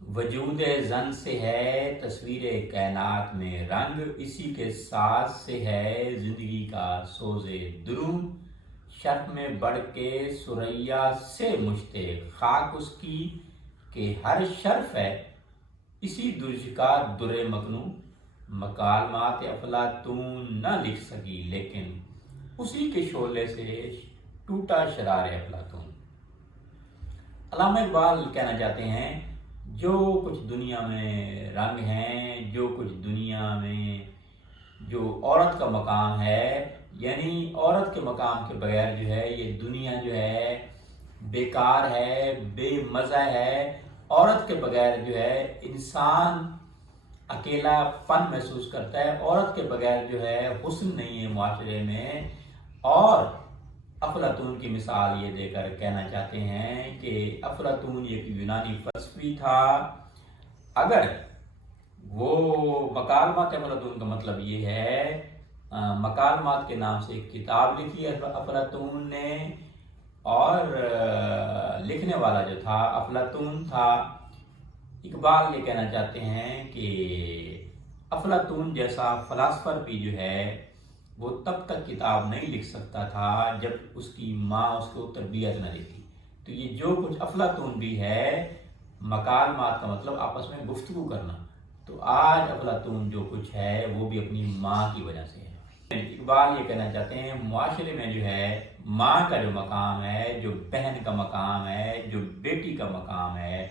وجود زن سے ہے تصویر کائنات میں رنگ، اسی کے ساتھ سے ہے زندگی کا سوز درون، شرف میں بڑھ کے ثریا سے مشتاق خاک اس کی کہ ہر شرف ہے اسی درج کا در مکنون، مکالمات افلاطون نہ لکھ سکی لیکن اسی کے شعلے سے ٹوٹا شرار افلاطون۔ علامہ اقبال کہنا چاہتے ہیں جو کچھ دنیا میں رنگ ہیں، جو کچھ دنیا میں جو عورت کا مقام ہے، یعنی عورت کے مقام کے بغیر جو ہے یہ دنیا جو ہے بیکار ہے، بے مزہ ہے۔ عورت کے بغیر جو ہے انسان اکیلا پن محسوس کرتا ہے، عورت کے بغیر جو ہے حسن نہیں ہے معاشرے میں۔ اور افلاطون کی مثال یہ دے کر کہنا چاہتے ہیں کہ افلاطون ایک یونانی فلسفی تھا۔ اگر وہ مکالمات افلاطون کا مطلب یہ ہے، مکالمات کے نام سے ایک کتاب لکھی افلاطون نے، اور لکھنے والا جو تھا افلاطون تھا۔ اقبال یہ کہنا چاہتے ہیں کہ افلاطون جیسا فلاسفر بھی جو ہے وہ تب تک کتاب نہیں لکھ سکتا تھا جب اس کی ماں اس کو تربیت نہ دیتی۔ تو یہ جو کچھ افلاطون بھی ہے، مکالمات کا مطلب آپس میں گفتگو کرنا، تو آج افلاطون جو کچھ ہے وہ بھی اپنی ماں کی وجہ سے ہے۔ اقبال یہ کہنا چاہتے ہیں معاشرے میں جو ہے ماں کا جو مقام ہے، جو بہن کا مقام ہے، جو بیٹی کا مقام ہے،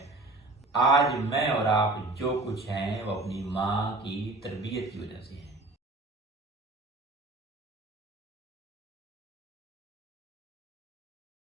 آج میں اور آپ جو کچھ ہیں وہ اپنی ماں کی تربیت کی وجہ سے ہیں۔